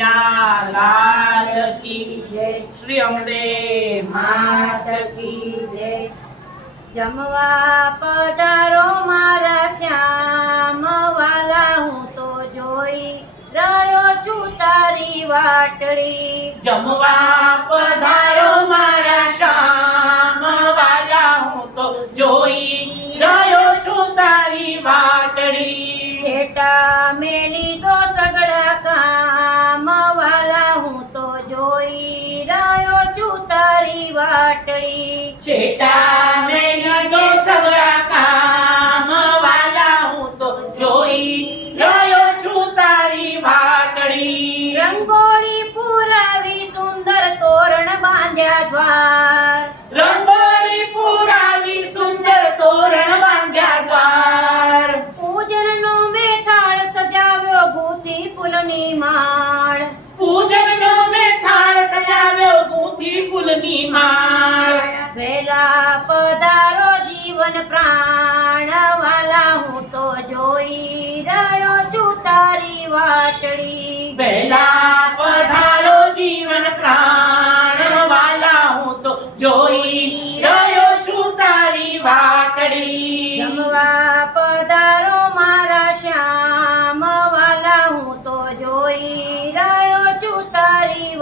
લાલ કી જય. શ્રી અંબે માત કી જય. જમવા પધારો મારા શ્યામ વાલા હું તો જોઈ રહ્યો છું તારી વાટડી જમવા પધારો મારા શ્યામ તારી ચેટા મેલી તો સગળા કામ વાલા હું તો જોઈ રહ્યો છું તારી વાટડી રંગોળી પુરાવી સુંદર તોરણ બાંધ્યા દ્વાર. રંગોળી પુરાવી સુંદર તોરણ બાંધ્યા દ્વાર. પૂજનનો મેથાળ સજાવ્યો ગૂંથી ફૂલની માળ. પૂજનનો મેં થાળ ગૂંથી ફૂલની માળ. વેલા પધારો જીવન પ્રાણ વાલા હું તો જોઈ રહ્યો છું તારી વાટડી. પહેલા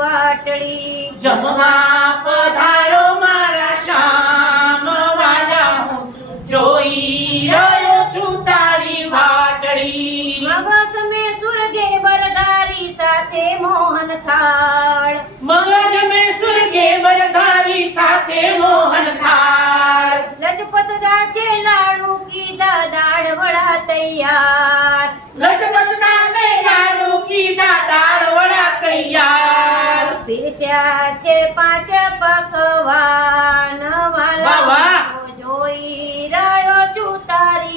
વાટડી. જમવા પધારો મારા શામ વાલા હું જોઈ રહ્યો છું તારી વાટડી. મગસ મે સુરગે બરધારી સાથે મોહન થાળ. મગજ મેં સુરગે બરધારી સાથે મોહન થાળ. લજપત છે લાડુ કીધા દાળ વડા તૈયાર.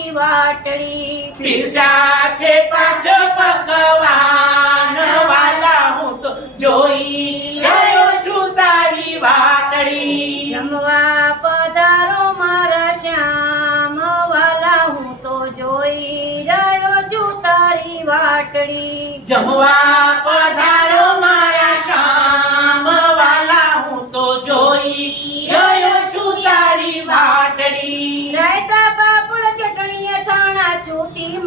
તારી વાટડી. છે પાછો પકવાન વાલા હું તો જોઈ રહ્યો છું તારી વાટડી. જમવા પધારો મારા શ્યામ વાલા હું તો જોઈ રહ્યો છું તારી વાટડી. જમવા પધારો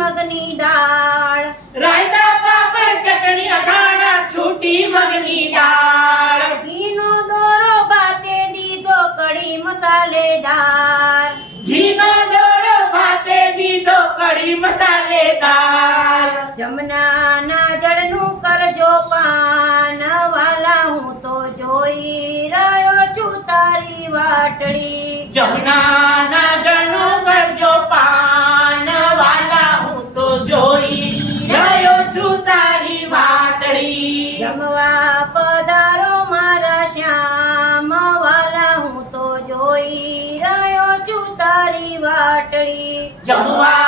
મગની દાળ. રાયતા પાપડ ચટણી અથાણા છૂટી મગની દાળ. ઘીનો દોરો બાતે દીધો કઢી મસાલેદાર. ઘીનો દોરો બાતે દીધો કઢી મસાલેદાર. જમનાના જળનું કરજો પાન. વાલા હું તો જોઈ રહ્યો છું તારી વાટડી જમનાના વાટડી જમવા પધારો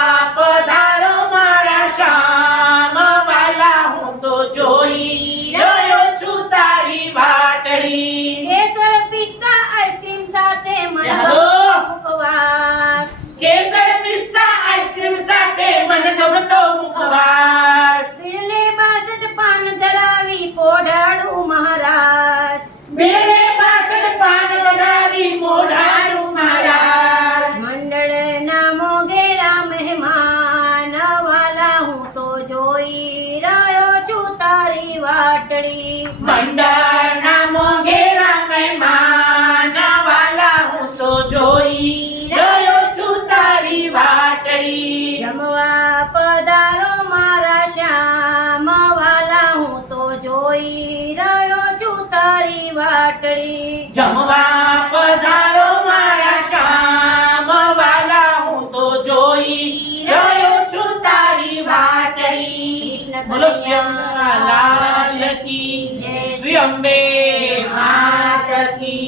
તારી મંડળના મોગે રામે માના વાલા હું તો જોઈ રહ્યો છું તારી વાટડી. જમવા પધારો મારા શ્યામ વાલા હું તો જોઈ રહ્યો છું તારી વાટડી. જમવા પધારો મારા શ્યામ વાલા હું તો જોઈ રહ્યો છું તારી વાટડી. કૃષ્ણ બોલો શ્રી લાલ કી શ્રી અંબે માત કી